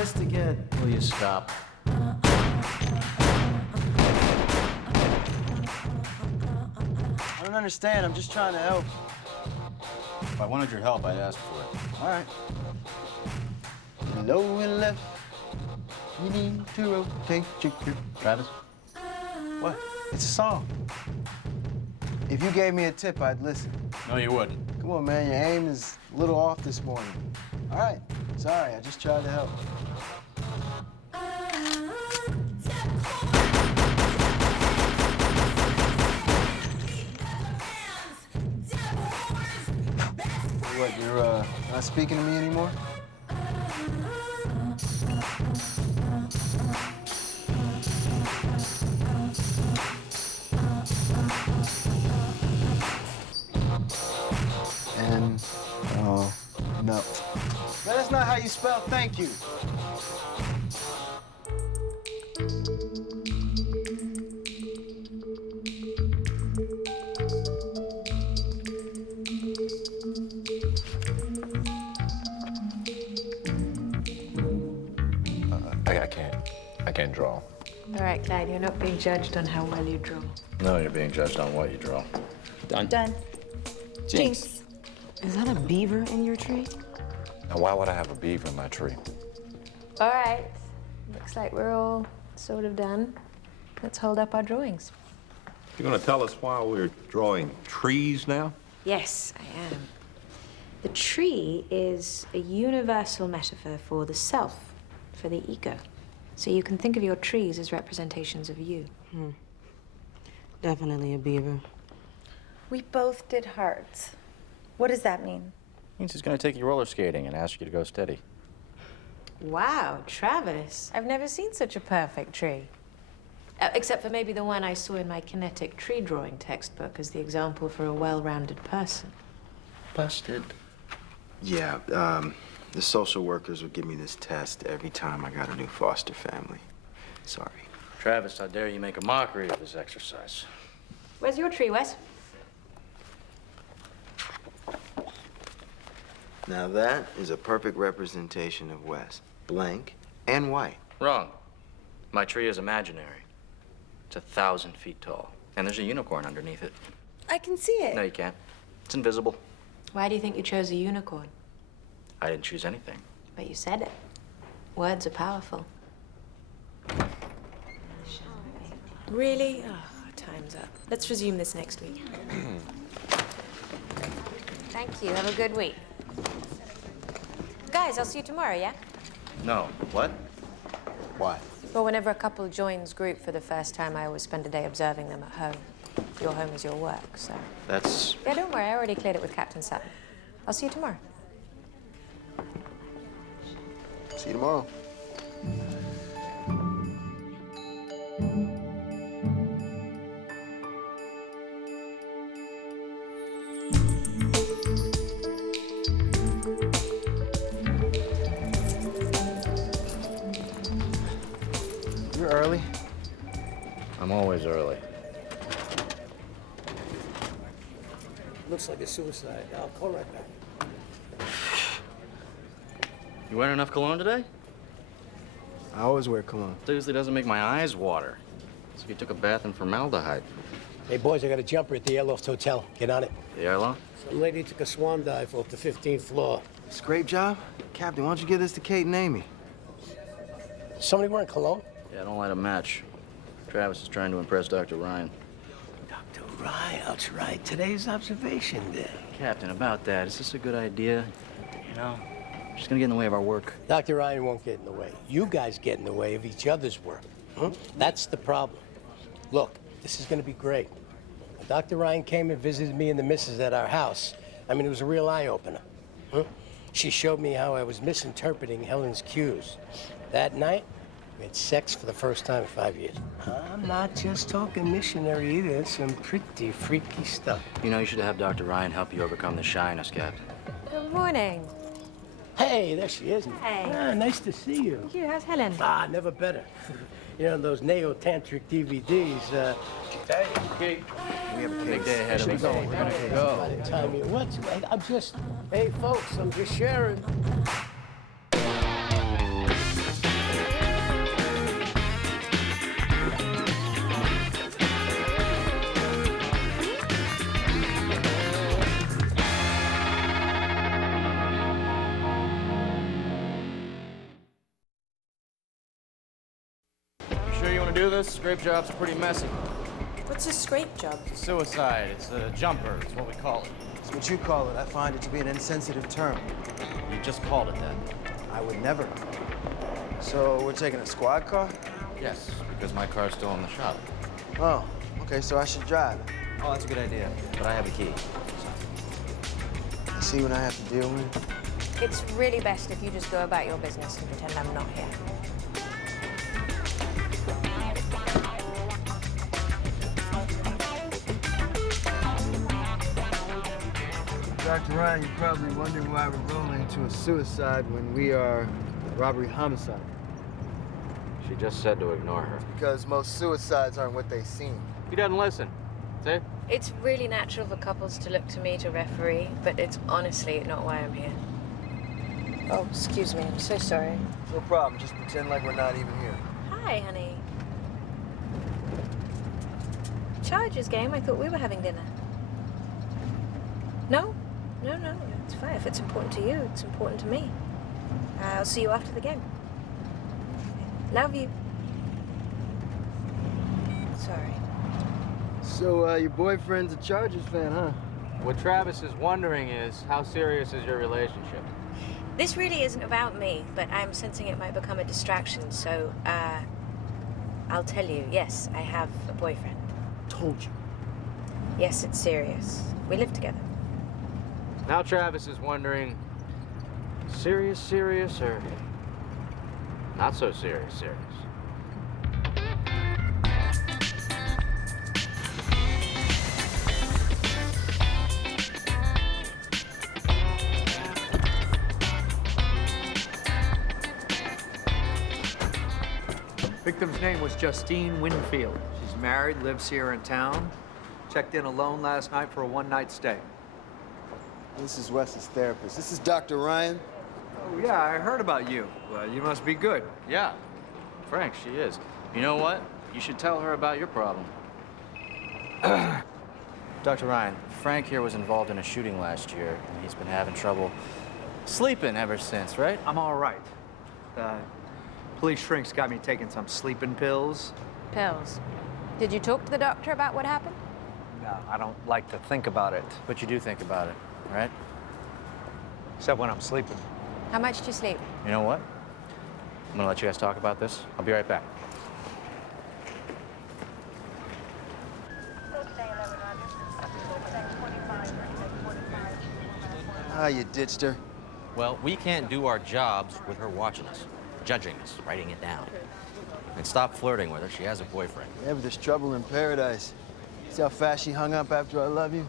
twist again. Will you stop? I don't understand. I'm just trying to help. If I wanted your help, I'd ask for it. All right. Low and left. You need to rotate your grip. Travis? What? It's a song. If you gave me a tip, I'd listen. No, you wouldn't. Come on, man. Your aim is a little off this morning. All right. Sorry. I just tried to help. What, you're not speaking to me anymore? And, oh, no. No, that's not how you spell thank you. I can't draw. All right, Clyde, you're not being judged on how well you draw. No, you're being judged on what you draw. Done? Done. Jinx. Is that a beaver in your tree? Now, why would I have a beaver in my tree? All right, looks like we're all sort of done. Let's hold up our drawings. You're gonna tell us why we're drawing trees now? Yes, I am. The tree is a universal metaphor for the self, for the ego. So you can think of your trees as representations of you. Definitely a beaver. We both did hearts. What does that mean? Means he's gonna take you roller skating and ask you to go steady. Wow, Travis. I've never seen such a perfect tree. Except for maybe the one I saw in my kinetic tree drawing textbook as the example for a well-rounded person. Busted. Yeah, the social workers would give me this test every time I got a new foster family. Sorry. Travis, how dare you make a mockery of this exercise? Where's your tree, Wes? Now that is a perfect representation of Wes. Blank and white. Wrong. My tree is imaginary. It's 1,000 feet tall. And there's a unicorn underneath it. I can see it. No, you can't. It's invisible. Why do you think you chose a unicorn? I didn't choose anything. But you said it. Words are powerful. Really? Oh, time's up. Let's resume this next week. Thank you. Have a good week. Guys, I'll see you tomorrow, yeah? No. What? Why? Well, whenever a couple joins group for the first time, I always spend a day observing them at home. Your home is your work, so... That's... Yeah, don't worry. I already cleared it with Captain Sutton. I'll see you tomorrow. See you tomorrow. You're early. I'm always early. Looks like a suicide. I'll call right back. You wearing enough cologne today? I always wear cologne. Seriously doesn't make my eyes water. So you took a bath in formaldehyde. Hey, boys, I got a jumper at the Airloft Hotel. Get on it. The airlock? Some lady took a swan dive off the 15th floor. Scrape job? Captain, why don't you give this to Kate and Amy? Somebody wearing cologne? Yeah, don't light a match. Travis is trying to impress Dr. Ryan. Dr. Ryan, that's right. Today's observation day. Captain, about that, is this a good idea? You know, she's gonna get in the way of our work. Dr. Ryan won't get in the way. You guys get in the way of each other's work. That's the problem. Look, this is gonna be great. When Dr. Ryan came and visited me and the missus at our house, I mean, it was a real eye-opener. She showed me how I was misinterpreting Helen's cues. That night, we had sex for the first time in 5 years. I'm not just talking missionary either. It's some pretty freaky stuff. You know, you should have Dr. Ryan help you overcome the shyness, Captain. Good morning. Hey, there she is. Hey. Ah, nice to see you. Thank you. How's Helen? Ah, never better. You know, those neo-tantric DVDs, Hey, Kate. We have a big day ahead of us. We're gonna go. by the time you... What? I'm just... Hey, folks, I'm just sharing. want to do this? Scrape job's pretty messy. What's a scrape job? Suicide. It's a jumper. It's what we call it. It's what you call it. I find it to be an insensitive term. You just called it that. I would never. So we're taking a squad car? Yes, because my car's still in the shop. Oh, okay, so I should drive. Oh, that's a good idea. But I have a key. You see what I have to deal with? It's really best if you just go about your business and pretend I'm not here. Dr. Ryan, you're probably wondering why we're rolling into a suicide when we are robbery homicide. She just said to ignore her. Because most suicides aren't what they seem. He doesn't listen. See? It's really natural for couples to look to me to referee, but it's honestly not why I'm here. Oh, excuse me. I'm so sorry. No problem. Just pretend like we're not even here. Hi, honey. Chargers game? I thought we were having dinner. No? No, it's fine. If it's important to you, it's important to me. I'll see you after the game. Love you. Sorry. So, your boyfriend's a Chargers fan, huh? What Travis is wondering is, how serious is your relationship? This really isn't about me, but I'm sensing it might become a distraction, so, I'll tell you, yes, I have a boyfriend. Told you. Yes, it's serious. We live together. Now Travis is wondering, serious, or not so serious? Victim's name was Justine Winfield. She's married, lives here in town. Checked in alone last night for a one-night stay. This is Wes's therapist. This is Dr. Ryan. Oh, yeah, I heard about you. Well, you must be good. Yeah, Frank, she is. You know what? You should tell her about your problem. Dr. Ryan, Frank here was involved in a shooting last year, and he's been having trouble sleeping ever since, right? I'm all right. Police shrink's got me taking some sleeping pills. Pills. Did you talk to the doctor about what happened? No, I don't like to think about it, But you do think about it, right? except when I'm sleeping. How much do you sleep? You know what? I'm gonna let you guys talk about this. I'll be right back. Ah, you ditched her. Well, we can't do our jobs with her watching us, judging us, writing it down. And stop flirting with her. She has a boyfriend. Yeah, but there's trouble in paradise. See how fast she hung up after I love you?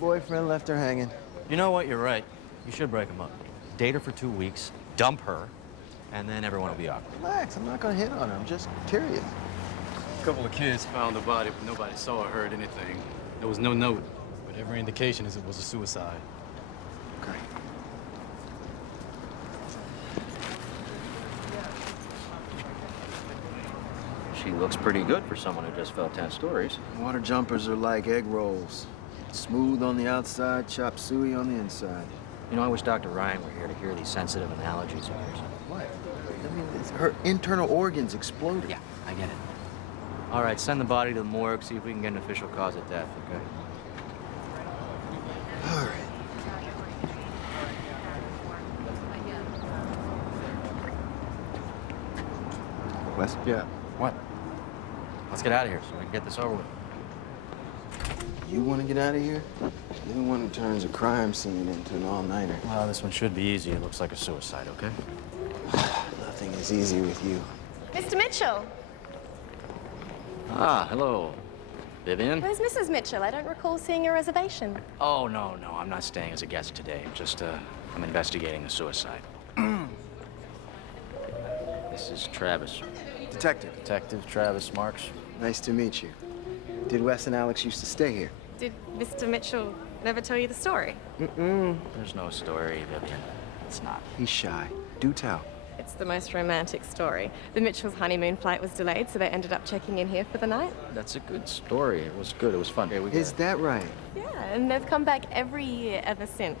Boyfriend left her hanging. You know what? You're right. You should break them up. Date her for 2 weeks, dump her, and then everyone will be awkward. Relax, I'm not gonna hit on her. I'm just curious. A couple of kids found the body, but nobody saw or heard anything. There was no note, but every indication is it was a suicide. Okay. She looks pretty good for someone who just fell 10 stories. Water jumpers are like egg rolls. Smooth on the outside, chop suey on the inside. You know, I wish Dr. Ryan were here to hear these sensitive analogies of yours. What? I mean, her internal organs exploded. Yeah, I get it. All right, send the body to the morgue, see if we can get an official cause of death, okay? All right. Wes? Yeah. What? Let's get out of here so we can get this over with. You want to get out of here? You're the one who turns a crime scene into an all-nighter. Well, this one should be easy. It looks like a suicide, okay? Nothing is easy with you. Mr. Mitchell. Ah, hello. Vivian? Where's Mrs. Mitchell? I don't recall seeing a reservation. Oh, no. I'm not staying as a guest today. I'm investigating the suicide. This is Travis. Detective. Detective Travis Marks. Nice to meet you. Did Wes and Alex used to stay here? Did Mr. Mitchell never tell you the story? There's no story, Vivian. It's not. He's shy. Do tell. It's the most romantic story. The Mitchell's honeymoon flight was delayed, so they ended up checking in here for the night. That's a good story. It was good. It was fun. Here we go. Is that right? Yeah, and they've come back every year ever since.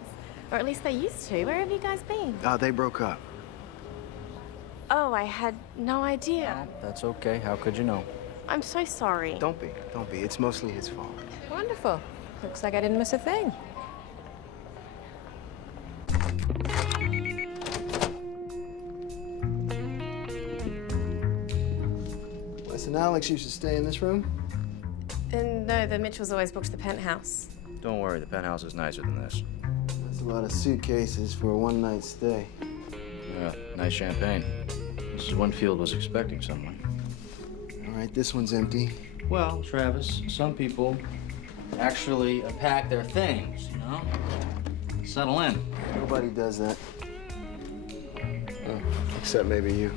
Or at least they used to. Where have you guys been? Oh, they broke up. Oh, I had no idea. That's okay. How could you know? I'm so sorry. Don't be. Don't be. It's mostly his fault. Wonderful. Looks like I didn't miss a thing. Wes and Alex used to stay in this room? And no, the Mitchells always booked the penthouse. Don't worry, the penthouse is nicer than this. That's a lot of suitcases for a one-night stay. Yeah, nice champagne. Mrs. Winfield was expecting someone. All right, this one's empty. Well, Travis, some people actually pack their things, you know? Settle in. Nobody does that. Oh, except maybe you.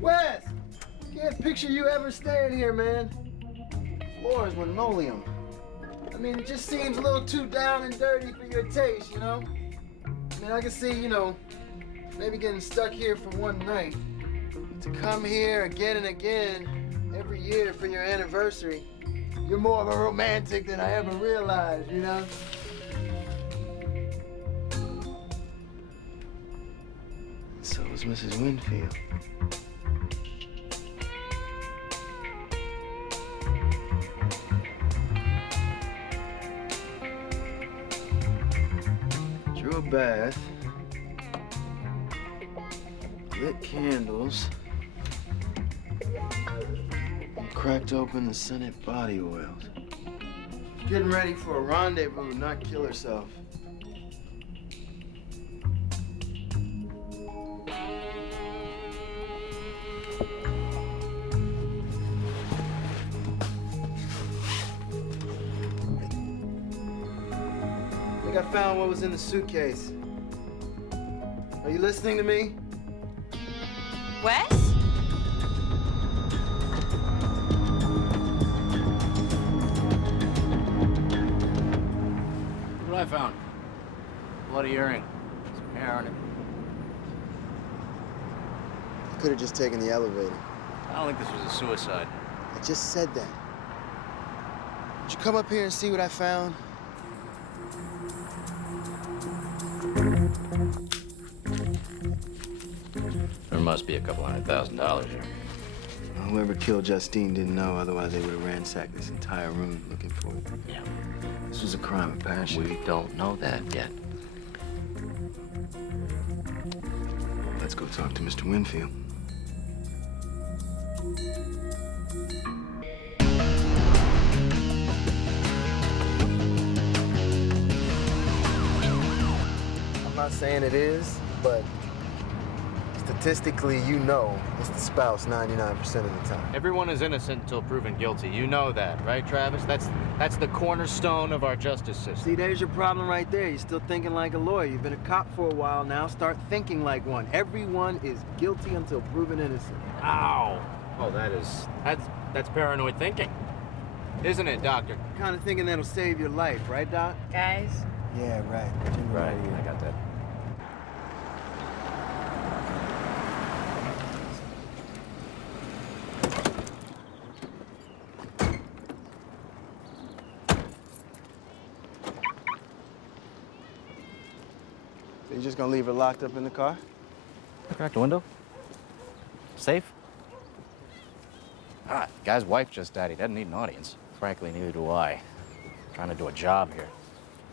Wes! Can't picture you ever staying here, man. Floor is linoleum. I mean, it just seems a little too down and dirty for your taste, you know? I mean, I can see, you know, maybe getting stuck here for one night. To come here again and again every year for your anniversary, you're more of a romantic than I ever realized, you know? So is Mrs. Winfield. Drew a bath, lit candles, and cracked open the scented body oils. Getting ready for a rendezvous, not kill herself. I think I found what was in the suitcase. Are you listening to me? Wes? What I found? Bloody earring. Some hair on it. Could have just taken the elevator. I don't think this was a suicide. I just said that. Would you come up here and see what I found? There must be a couple $100,000 here. Whoever killed Justine didn't know, otherwise they would have ransacked this entire room looking for it. Yeah. This was a crime of passion. We don't know that yet. Let's go talk to Mr. Winfield. I'm not saying it is, but statistically, you know it's the spouse 99% of the time. Everyone is innocent until proven guilty. You know that, right, Travis? That's the cornerstone of our justice system. See, there's your problem right there. You're still thinking like a lawyer. You've been a cop for a while now. Start thinking like one. Everyone is guilty until proven innocent. Ow! Oh, that's paranoid thinking. Isn't it, Doctor? Kind of thinking that'll save your life, right, Doc? Guys? Yeah, right. Right, I got that. So you're just gonna leave her locked up in the car? Cracked the window? Safe? Ah, the guy's wife just died. He doesn't need an audience. Frankly, neither do I. Trying to do a job here.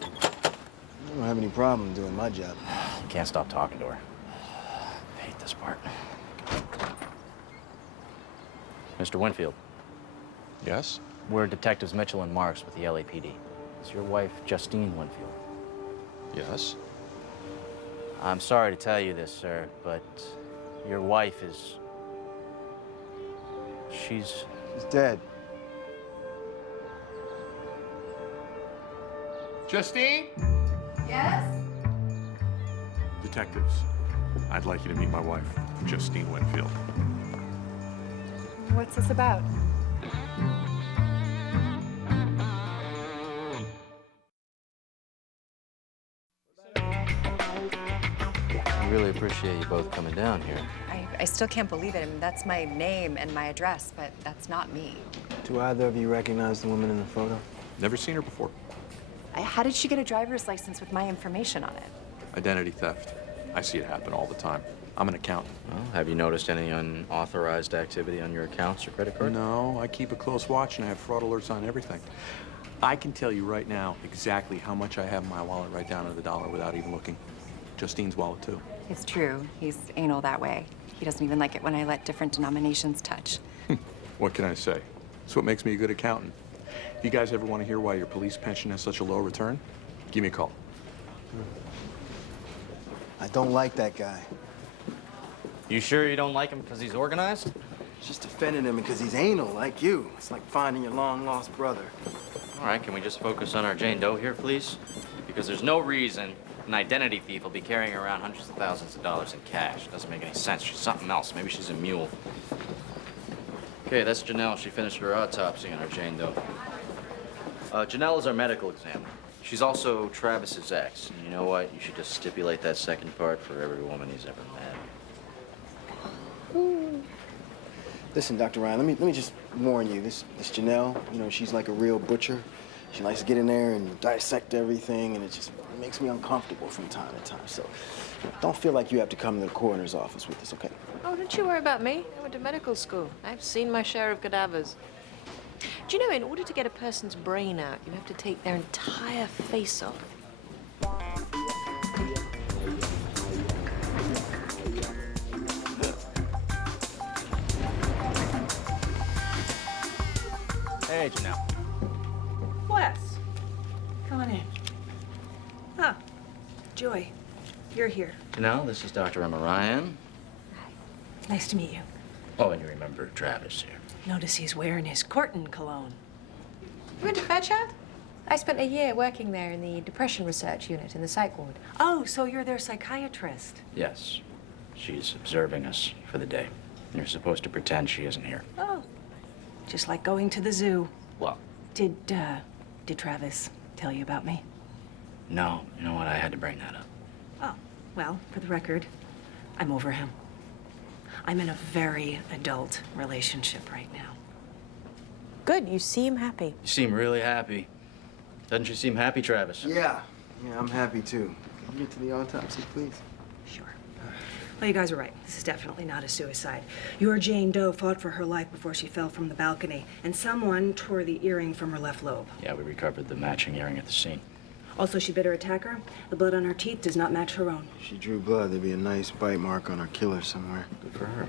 I don't have any problem doing my job. Can't stop talking to her. Hate this part. Mr. Winfield. Yes? We're Detectives Mitchell and Marks with the LAPD. It's your wife, Justine Winfield. Yes? I'm sorry to tell you this, sir, but your wife is... She's dead. Justine? Yes? Detectives, I'd like you to meet my wife, Justine Winfield. What's this about? I really appreciate you both coming down here. I still can't believe it. I mean, that's my name and my address, but that's not me. Do either of you recognize the woman in the photo? Never seen her before. How did she get a driver's license with my information on it? Identity theft. I see it happen all the time. I'm an accountant. Well, have you noticed any unauthorized activity on your accounts or credit card? No, I keep a close watch and I have fraud alerts on everything. I can tell you right now exactly how much I have in my wallet right down to the dollar without even looking. Justine's wallet, too. It's true. He's anal that way. He doesn't even like it when I let different denominations touch. What can I say? It's what makes me a good accountant. If you guys ever want to hear why your police pension has such a low return, give me a call. I don't like that guy. You sure you don't like him because he's organized? Just defending him because he's anal, like you. It's like finding your long-lost brother. All right, can we just focus on our Jane Doe here, please? Because there's no reason an identity thief will be carrying around hundreds of thousands of dollars in cash. Doesn't make any sense. She's something else. Maybe she's a mule. Okay, that's Janelle. She finished her autopsy on our Jane Doe. Janelle is our medical examiner. She's also Travis's ex. And you know what? You should just stipulate that second part for every woman he's ever met. Listen, Dr. Ryan, let me just warn you. This Janelle, you know, she's like a real butcher. She likes to get in there and dissect everything, and it just makes me uncomfortable from time to time. So don't feel like you have to come to the coroner's office with us, okay? Oh, don't you worry about me. I went to medical school. I've seen my share of cadavers. Do you know, in order to get a person's brain out, you have to take their entire face off. Hey, Janelle. Wes, come on in. Ah, Joy, you're here. Janelle, this is Dr. Emma Ryan. Nice to meet you. Oh, and you remember Travis here. Notice he's wearing his courting cologne. You went to Fairchild? I spent a year working there in the depression research unit in the psych ward. Oh, so you're their psychiatrist. Yes. She's observing us for the day. You're supposed to pretend she isn't here. Oh, just like going to the zoo. Well, Did Travis tell you about me? no. You know what? I had to bring that up. Oh, well, for the record, I'm over him. I'm in a very adult relationship right now. Good, you seem happy. You seem really happy. Doesn't you seem happy, Travis? Yeah, I'm happy too. Can you get to the autopsy, please? Sure. Well, you guys are right. This is definitely not a suicide. Your Jane Doe fought for her life before she fell from the balcony, and someone tore the earring from her left lobe. Yeah, we recovered the matching earring at the scene. Also, she bit her attacker. The blood on her teeth does not match her own. If she drew blood, there'd be a nice bite mark on her killer somewhere. Good for her.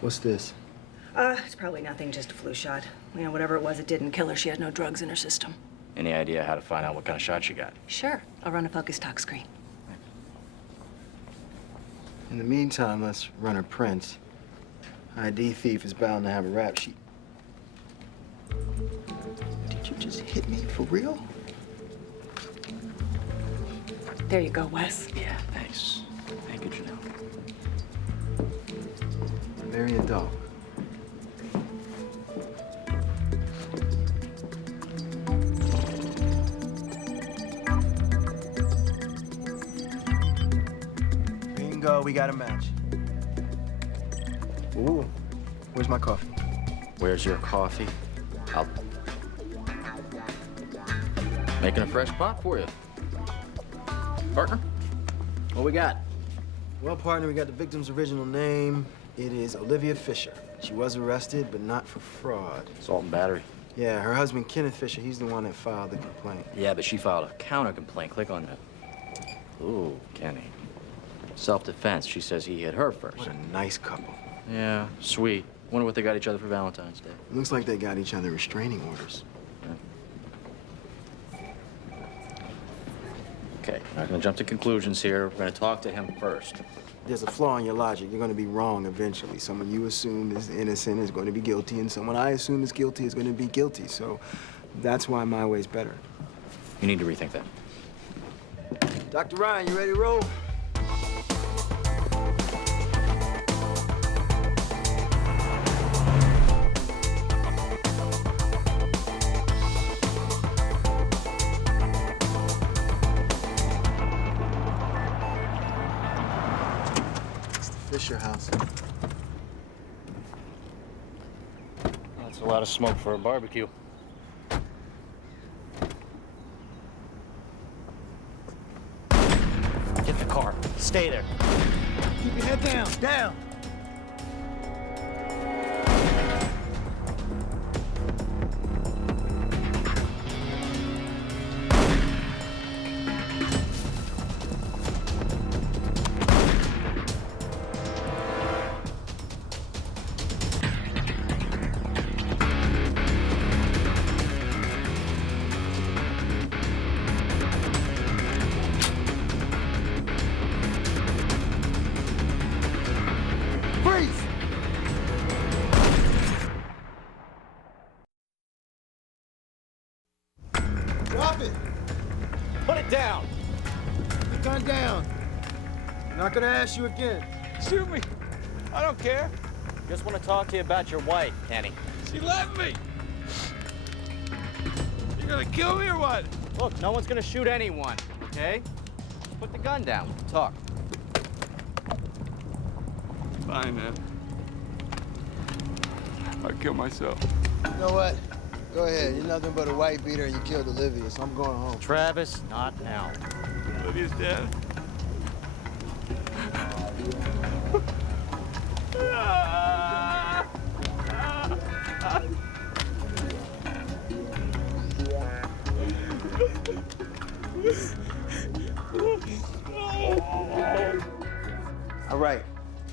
What's this? It's probably nothing, just a flu shot. You know, whatever it was, it didn't kill her. She had no drugs in her system. Any idea how to find out what kind of shot she got? Sure. I'll run a focus talk screen. In the meantime, let's run her prints. ID thief is bound to have a rap sheet. Did you just hit me for real? There you go, Wes. Yeah, thanks. Thank you, Janelle. Very adult. Bingo, we got a match. Ooh, where's my coffee? Where's your coffee? I'll... Making a fresh pot for you. Partner, what we got? Well, partner, we got the victim's original name. It is Olivia Fisher. She was arrested, but not for fraud. Assault and battery. Yeah, her husband, Kenneth Fisher, he's the one that filed the complaint. Yeah, but she filed a counter complaint. Click on that. Ooh, Kenny. Self-defense. She says he hit her first. What a nice couple. Yeah, sweet. Wonder what they got each other for Valentine's Day. Looks like they got each other restraining orders. Okay, I'm not gonna jump to conclusions here. We're gonna talk to him first. There's a flaw in your logic. You're going to be wrong eventually. Someone you assume is innocent is going to be guilty, and someone I assume is guilty is going to be guilty. So that's why my way's better. You need to rethink that. Dr. Ryan, you ready to roll? Fisher house. That's a lot of smoke for a barbecue. car. Stay there. Keep your head down. Down. Freeze! Drop it! Put it down! Put the gun down. I'm not gonna ask you again. Shoot me. I don't care. Just want to talk to you about your wife, Kenny. She left me. You gonna kill me or what? Look, no one's gonna shoot anyone, okay? Just put the gun down. We can talk. Fine, man. I'll kill myself. You know what? Go ahead. You're nothing but a white beater and you killed Olivia, so I'm going home. Travis, not now. Olivia's dead. All right.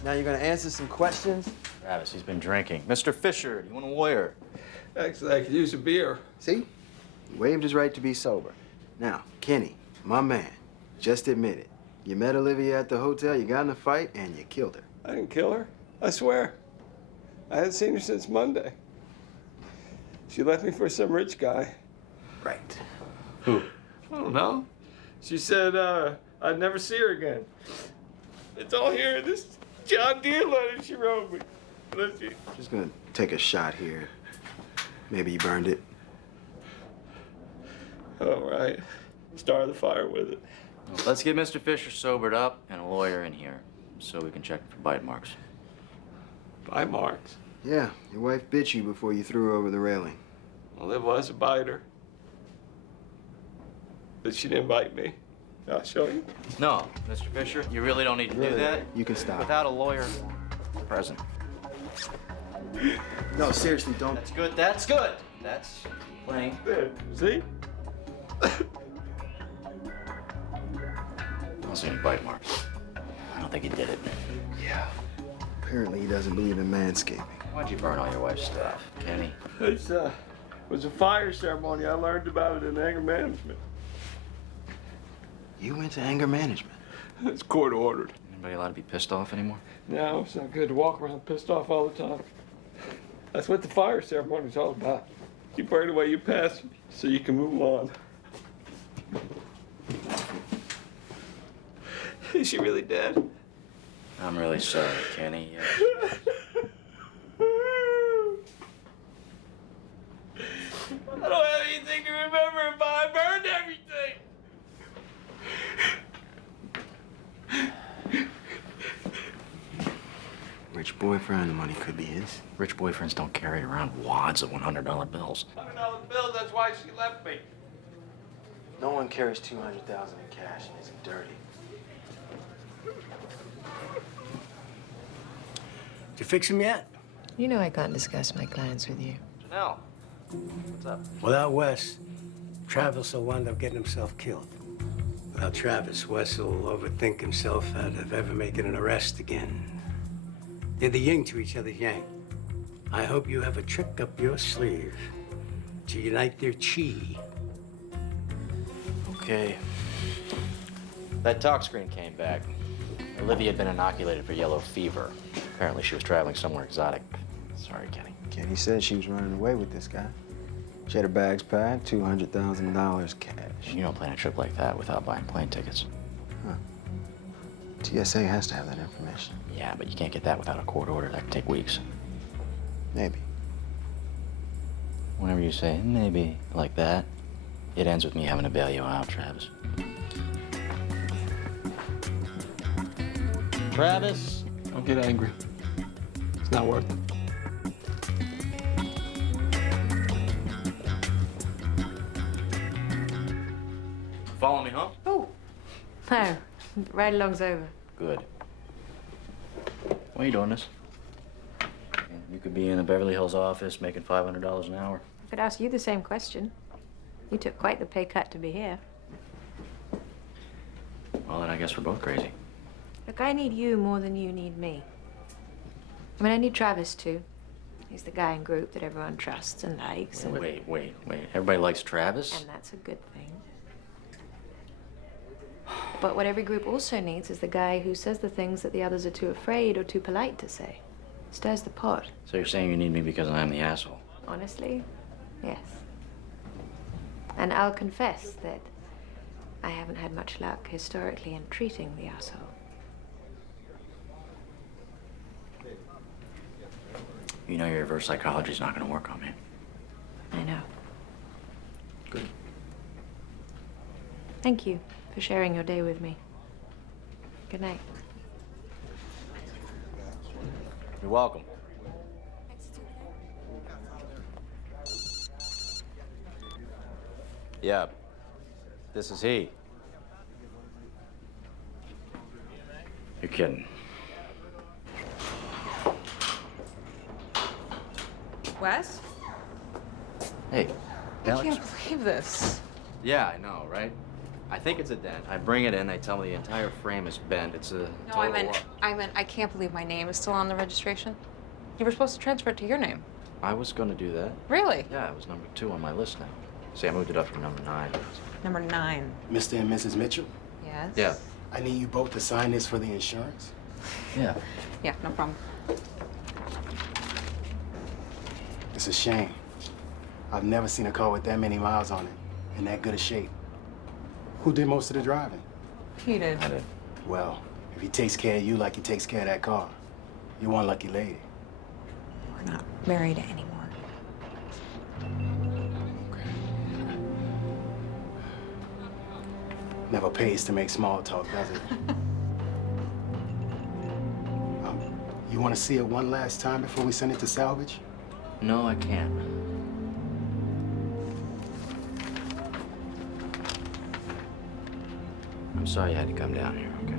Now you're gonna answer some questions. Travis, he's been drinking. Mr. Fisher, do you want a lawyer? Actually, I could use a beer. See? He waived his right to be sober. Now, Kenny, my man, just admit it. You met Olivia at the hotel, you got in a fight, and you killed her. I didn't kill her. I swear. I hadn't seen her since Monday. She left me for some rich guy. Right. Who? I don't know. She said I'd never see her again. It's all here in this John Deere letter she wrote me. Let's see. Just gonna take a shot here. Maybe you burned it. All right. Start the fire with it. Let's get Mr. Fisher sobered up and a lawyer in here so we can check for bite marks. Bite marks? Yeah, your wife bit you before you threw her over the railing. Well, it was a biter. But she didn't bite me. I'll show you. No, Mr. Fisher, you really don't need to do that. You can stop. Without a lawyer present. No, seriously, don't. That's good. That's good. That's plain. There. See? I don't see any bite marks. I don't think he did it. Yeah. Apparently he doesn't believe in manscaping. Why'd you burn all your wife's stuff, Kenny? It was a fire ceremony. I learned about it in anger management. You went to anger management? It's court ordered. Anybody allowed to be pissed off anymore? No, it's not good to walk around pissed off all the time. That's what the fire ceremony's all about. You burn away your past so you can move on. Is she really dead? I'm really sorry, Kenny. I don't have anything to remember, but I burned everything. Rich boyfriend, the money could be his. Rich boyfriends don't carry around wads of $100 bills. $100 bills, that's why she left me. No one carries $200,000 in cash and isn't dirty. Did you fix him yet? You know I can't discuss my clients with you. Janelle, what's up? Without Wes, Travis will wind up getting himself killed. Without Travis, Wes will overthink himself out of ever making an arrest again. They're the yin to each other's yang. I hope you have a trick up your sleeve to unite their chi. Okay. That talk screen came back. Olivia had been inoculated for yellow fever. Apparently she was traveling somewhere exotic. Sorry, Kenny. Kenny said she was running away with this guy. She had her bags packed, $200,000 cash. You don't plan a trip like that without buying plane tickets. Huh. TSA has to have that information. Yeah, but you can't get that without a court order. That could take weeks. Maybe. Whenever you say maybe like that, it ends with me having to bail you out, Travis. Travis? Don't get angry. It's not worth it. Follow me, huh? Oh, no. Ride-along's over. Good. Why are you doing this? You could be in a Beverly Hills office making $500 an hour. I could ask you the same question. You took quite the pay cut to be here. Well, then I guess we're both crazy. Look, I need you more than you need me. I mean, I need Travis, too. He's the guy in group that everyone trusts and likes. Wait. Everybody likes Travis? And that's a good thing. But what every group also needs is the guy who says the things that the others are too afraid or too polite to say. Stirs the pot. So you're saying you need me because I'm the asshole? Honestly, yes. And I'll confess that I haven't had much luck historically in treating the asshole. You know your reverse psychology's not gonna work on me. I know. Good. Thank you for sharing your day with me. Good night. You're welcome. Yeah, this is he. You're kidding. Wes? Hey, I Alex. can't believe this. Yeah, I know, right? I think it's a dent. I bring it in, they tell me the entire frame is bent. It's a No, total I meant I can't believe my name is still on the registration. You were supposed to transfer it to your name. I was gonna do that. Really? Yeah, it was number 2 on my list now. See, I moved it up from number 9. Number 9. Mr. and Mrs. Mitchell, Yes? Yeah. I need you both to sign this for the insurance. Yeah. Yeah, no problem. It's a shame. I've never seen a car with that many miles on it in that good a shape. Who did most of the driving? He did. I did. Well, if he takes care of you like he takes care of that car, you're one lucky lady. We're not married anymore. Never pays to make small talk, does it? You want to see it one last time before we send it to salvage? No, I can't. I'm sorry you had to come down here, okay?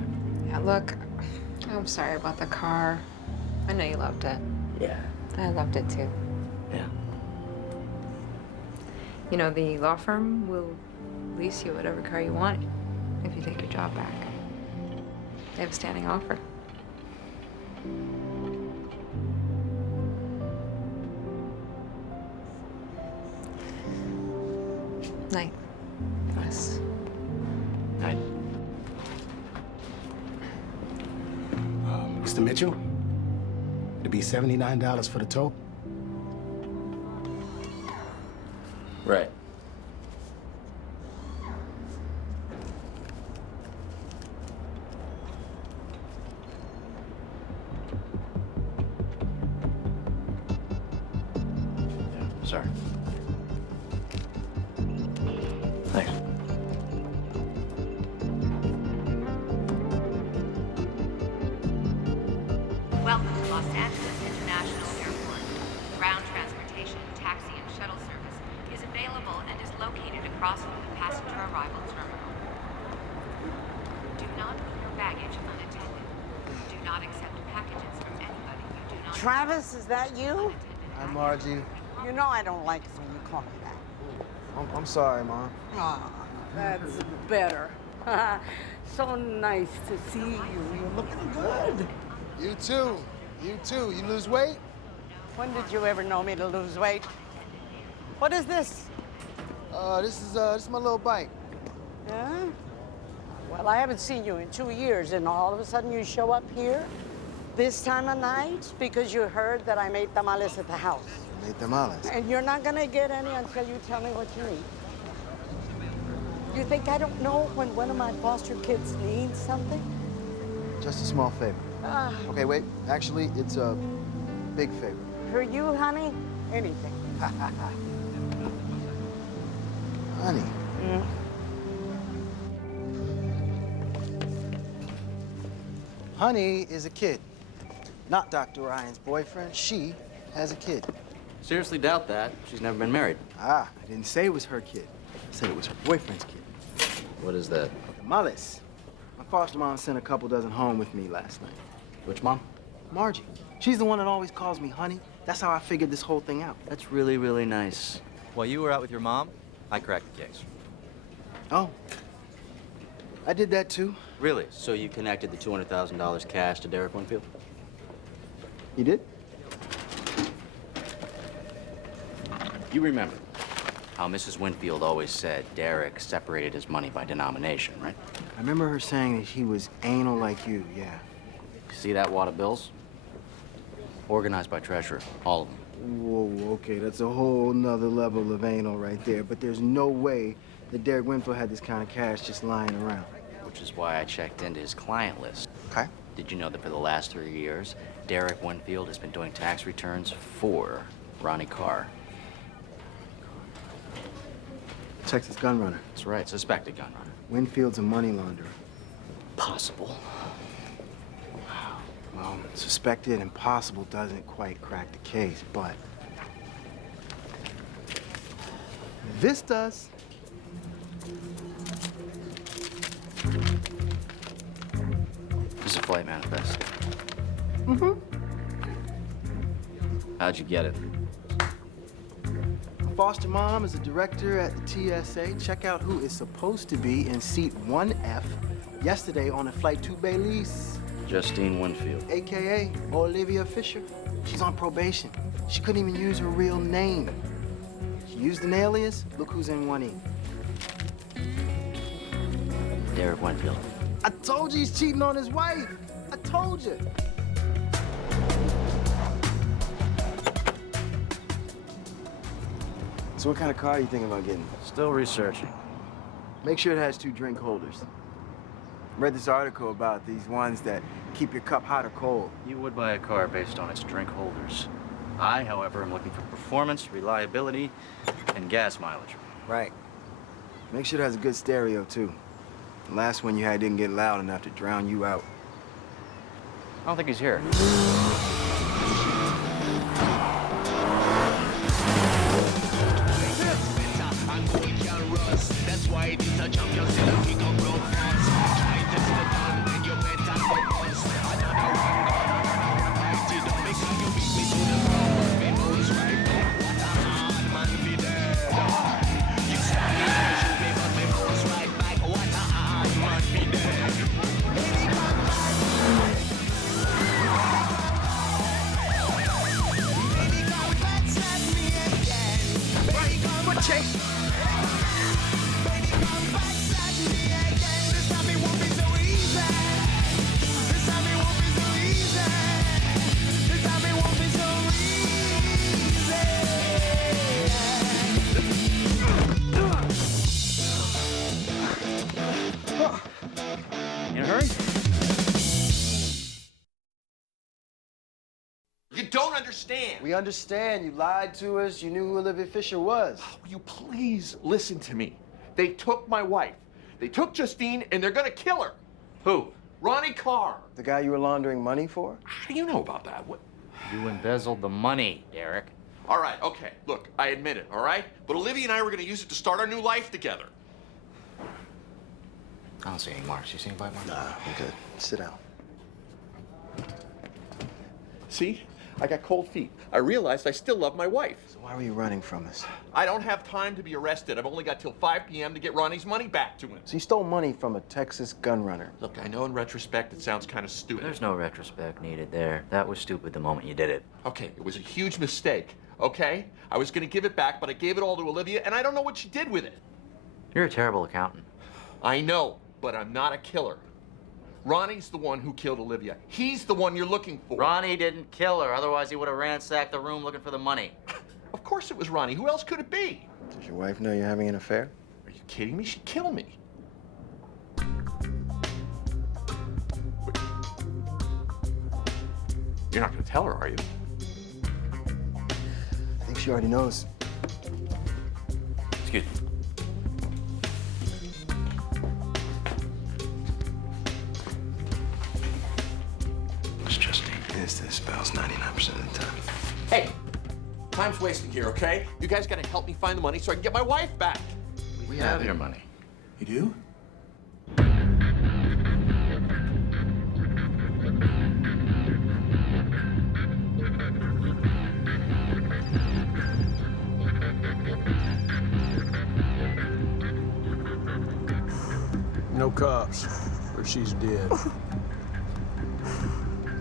Yeah, look, I'm sorry about the car. I know you loved it. Yeah. I loved it too. Yeah. You know, the law firm will lease you whatever car you want if you take your job back. They have a standing offer. Night. Yes. Night. Mr. Mitchell, it'll be $79 for the tow. Right. Yeah, sorry. Thanks. Welcome to Los Angeles International Airport. Ground transportation, taxi, and shuttle service is available and is located across from the passenger arrival terminal. Do not leave your baggage unattended. Do not accept packages from anybody you do not know. Travis, is that you? Hi, Margie. You know I don't like it when you call me that. I'm sorry, Mom. Ah, that's better. So nice to see you. You're looking good. You too. You too. You lose weight? When did you ever know me to lose weight? What is this? This is my little bike. Yeah? Well, I haven't seen you in 2 years, and all of a sudden you show up here this time of night because you heard that I made tamales at the house. You made tamales. And you're not gonna get any until you tell me what you need. You think I don't know when one of my foster kids needs something? Just a small favor. Ah. Okay, wait. Actually, it's a big favor. For you, honey, anything. Honey. Honey is a kid, not Dr. Ryan's boyfriend. She has a kid. Seriously doubt that. She's never been married. Ah, I didn't say it was her kid. I said it was her boyfriend's kid. What is that? Tamales. My foster mom sent a couple dozen home with me last night. Which mom? Margie. She's the one that always calls me honey. That's how I figured this whole thing out. That's really, really nice. While you were out with your mom, I cracked the case. Oh. I did that too. Really? So you connected the $200,000 cash to Derek Winfield? You did? You remember how Mrs. Winfield always said Derek separated his money by denomination, right? I remember her saying that he was anal like you, yeah. See that wad of bills? Organized by treasurer, all of them. Whoa, okay, that's a whole nother level of anal right there. But there's no way that Derek Winfield had this kind of cash just lying around. Which is why I checked into his client list. Okay. Did you know that for the last 3 years, Derek Winfield has been doing tax returns for Ronnie Carr? Texas gun runner. That's right, suspected gun runner. Winfield's a money launderer. Possible. Well, suspected and possible doesn't quite crack the case, but this does. This is a flight manifest. Mm-hmm. How'd you get it? My foster mom is a director at the TSA. Check out who is supposed to be in seat 1F yesterday on a flight to Belize. Justine Winfield. AKA Olivia Fisher. She's on probation. She couldn't even use her real name. She used an alias. Look who's in 1E. Derek Winfield. I told you he's cheating on his wife. I told you. So what kind of car are you thinking about getting? Still researching. Make sure it has 2 drink holders. Read this article about these ones that keep your cup hot or cold. You would buy a car based on its drink holders. I, however, am looking for performance, reliability, and gas mileage. Right. Make sure it has a good stereo, too. The last one you had didn't get loud enough to drown you out. I don't think he's here. That's why it is a champion still a kick up road fast. Try test the gun and you better focus. Another one gone, fight it up because you beat me to the ground. Me knows right now what a hard man be dead. You stand me and shoot me but me knows right back what a hard man be dead. Baby come back. Baby come back, slap me again. Baby come back. Chase. In a hurry? You don't understand. We understand. You lied to us. You knew who Olivia Fisher was. Will you please listen to me? They took my wife. They took Justine, and they're gonna kill her. Who? Ronnie Carr. The guy you were laundering money for? How do you know about that? What? You embezzled the money, Derek. All right, okay. Look, I admit it, all right? But Olivia and I were gonna use it to start our new life together. I don't see any marks. You see any bite marks? Nah, I'm good. Sit down. See? I got cold feet. I realized I still love my wife. So why were you running from us? I don't have time to be arrested. I've only got till 5 p.m. to get Ronnie's money back to him. So you stole money from a Texas gun runner. Look, I know in retrospect it sounds kind of stupid. There's no retrospect needed there. That was stupid the moment you did it. Okay, it was a huge mistake, okay? I was gonna give it back, but I gave it all to Olivia, and I don't know what she did with it. You're a terrible accountant. I know, but I'm not a killer. Ronnie's the one who killed Olivia. He's the one you're looking for. Ronnie didn't kill her, otherwise he would have ransacked the room looking for the money. Of course it was Ronnie. Who else could it be? Does your wife know you're having an affair? Are you kidding me? She'd kill me. You're not gonna tell her, are you? I think she already knows. Excuse me. It's Justine. This spells 99% of the time. Hey, time's wasting here, okay? You guys gotta help me find the money so I can get my wife back. We have your money. You do? No cops, or she's dead.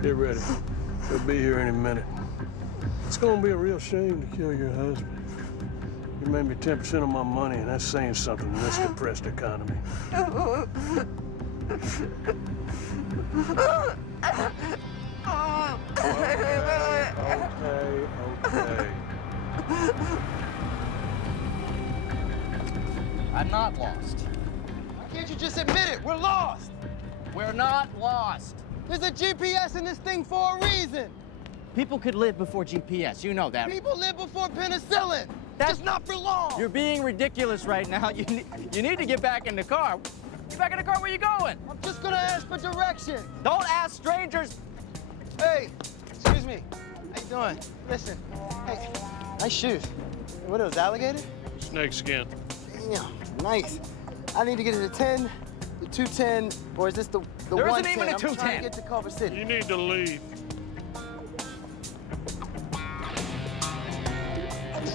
Get ready. He'll be here any minute. It's gonna be a real shame to kill your husband. You made me 10% of my money, and that's saying something in this depressed economy. Okay. I'm not lost. Why can't you just admit it? We're lost. We're not lost. There's a GPS in this thing for a reason. People could live before GPS. You know that. People live before penicillin. That's not for long. You're being ridiculous right now. You need to get back in the car. Get back in the car. Where you going? I'm just gonna ask for direction. Don't ask strangers. Hey, excuse me. How you doing? Listen. Hey, nice shoes. What are those, alligator? Snake skin. Damn, nice. I need to get to the 10, the 210, or is this the There 110? isn't even a I'm trying 210. to get to Culver City. You need to leave.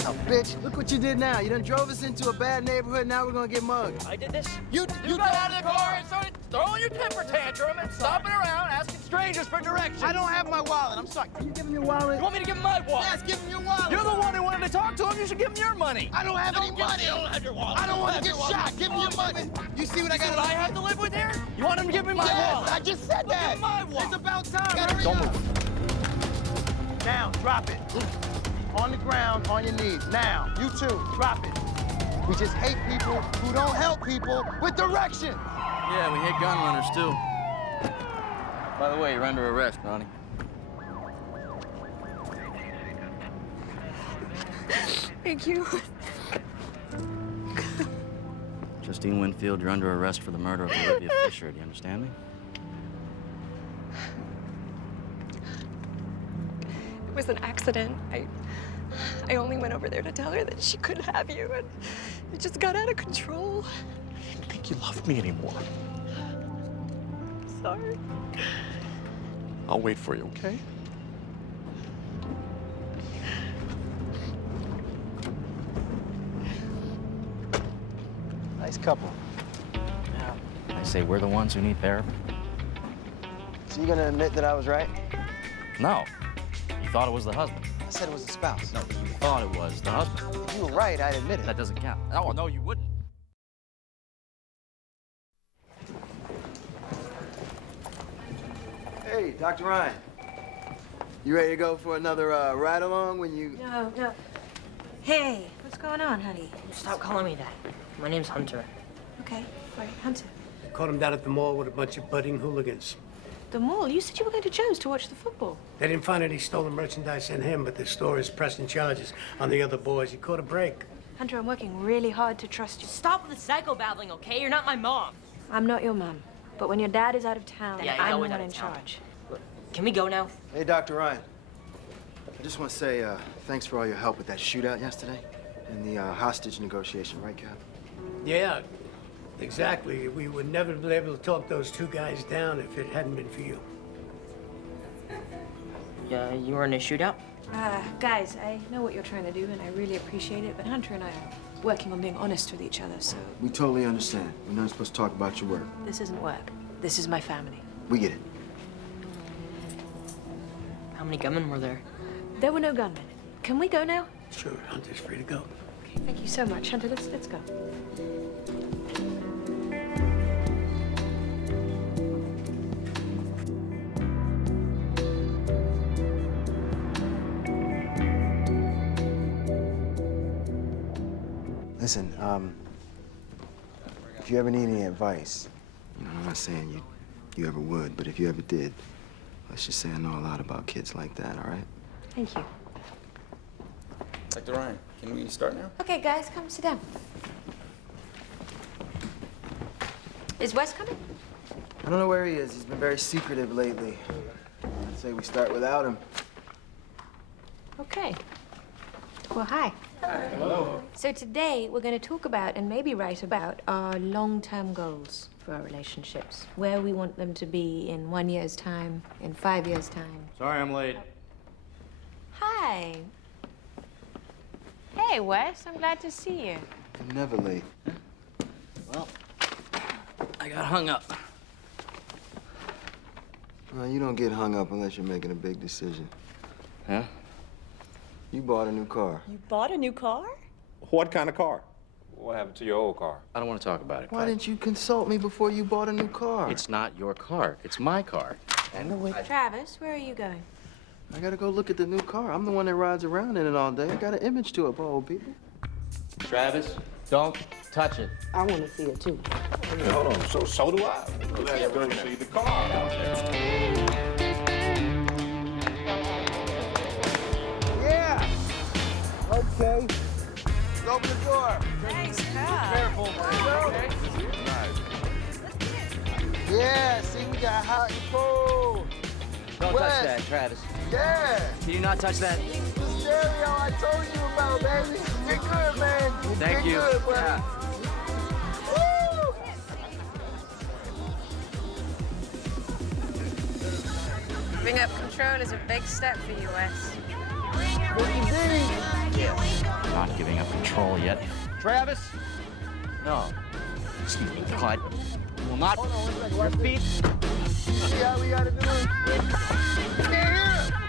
Oh, bitch, look what you did now. You done drove us into a bad neighborhood, now we're gonna get mugged. I did this? You got out of the car and started throwing your temper tantrum and stopping around asking strangers for directions. I don't have my wallet, I'm sorry. Can you give him your wallet? You want me to give him my wallet? Yes, give him your wallet. You're the one who wanted to talk to him. You should give him your money. I don't have any money. You don't have your wallet. I don't want to get shot. Give me your money. You see what I got? What I have to live with here? You want him to give me my wallet? I just said that. Give him my wallet. It's about time. Hurry Don't up. move. Now, drop it. On the ground, on your knees. Now, you too, drop it. We just hate people who don't help people with direction. Yeah, we hate gun runners, too. By the way, you're under arrest, Ronnie. Thank you. Justine Winfield, you're under arrest for the murder of Olivia Fisher. Do you understand me? It was an accident. I only went over there to tell her that she could have you, and it just got out of control. I didn't think you loved me anymore. Sorry. I'll wait for you, okay? Nice couple. I say we're the ones who need therapy. So you gonna admit that I was right? No. You thought it was the husband. I said it was the spouse. No, you thought it was the husband. You were right, I'd admit it. That doesn't count. Oh, no, you wouldn't. Hey, Dr. Ryan. You ready to go for another ride along when you... No. Hey, what's going on, honey? Stop calling me that. My name's Hunter. Okay, all right, Hunter. Caught him down at the mall with a bunch of budding hooligans. The mall? You said you were going to Joe's to watch the football. They didn't find any stolen merchandise in him, but the store is pressing charges on the other boys. He caught a break. Hunter, I'm working really hard to trust you. Stop with the psychobabbling, okay? You're not my mom. I'm not your mom, but when your dad is out of town, Yeah, he's I'm the always one out in of town. charge. Can we go now? Hey, Dr. Ryan. I just want to say thanks for all your help with that shootout yesterday and the hostage negotiation, right, Cap? Yeah, exactly. We would never be able to talk those two guys down if it hadn't been for you. Yeah, you were in a shootout? Guys, I know what you're trying to do, and I really appreciate it, but Hunter and I are working on being honest with each other, so... We totally understand. We're not supposed to talk about your work. This isn't work. This is my family. We get it. How many gunmen were there? There were no gunmen. Can we go now? Sure, Hunter's free to go. Okay, thank you so much. Hunter, let's go. Listen, if you ever need any advice, you know, I'm not saying you ever would, but if you ever did, let's just say I know a lot about kids like that, all right? Thank you. Dr. Ryan, can we start now? Okay, guys, come sit down. Is Wes coming? I don't know where he is. He's been very secretive lately. I'd say we start without him. Okay. Well, hi. Hello. So today we're going to talk about and maybe write about our long-term goals for our relationships, where we want them to be in 1 year's time, in 5 years' time. Sorry I'm late. Hi. Hey, Wes. I'm glad to see you. I'm never late. Well, I got hung up. Well, you don't get hung up unless you're making a big decision. Huh? You bought a new car. You bought a new car? What kind of car? What happened to your old car? I don't want to talk about it. Why Clyde. didn't you consult me before you bought a new car? It's not your car. It's my car. And Travis, where are you going? I gotta go look at the new car. I'm the one that rides around in it all day. I got an image to it for old people. Travis, don't touch it. I want to see it too. Hey, hold on. So do I. Let's go see the car out there. Yeah. Okay. Open the door. Nice car. Careful, man. Yeah, see, we got hot and cold. Don't West. touch that, Travis. Yeah. Can you not touch that? The stereo I told you about, baby. Get good, man. Thank you. Get good, buddy. Yeah. Woo! Giving up control is a big step for you, Wes. Not giving up control yet. Travis? No. Excuse me, Clyde. You will not. Hold on 1 second. Your feet. See how we gotta do it? You can't hear him.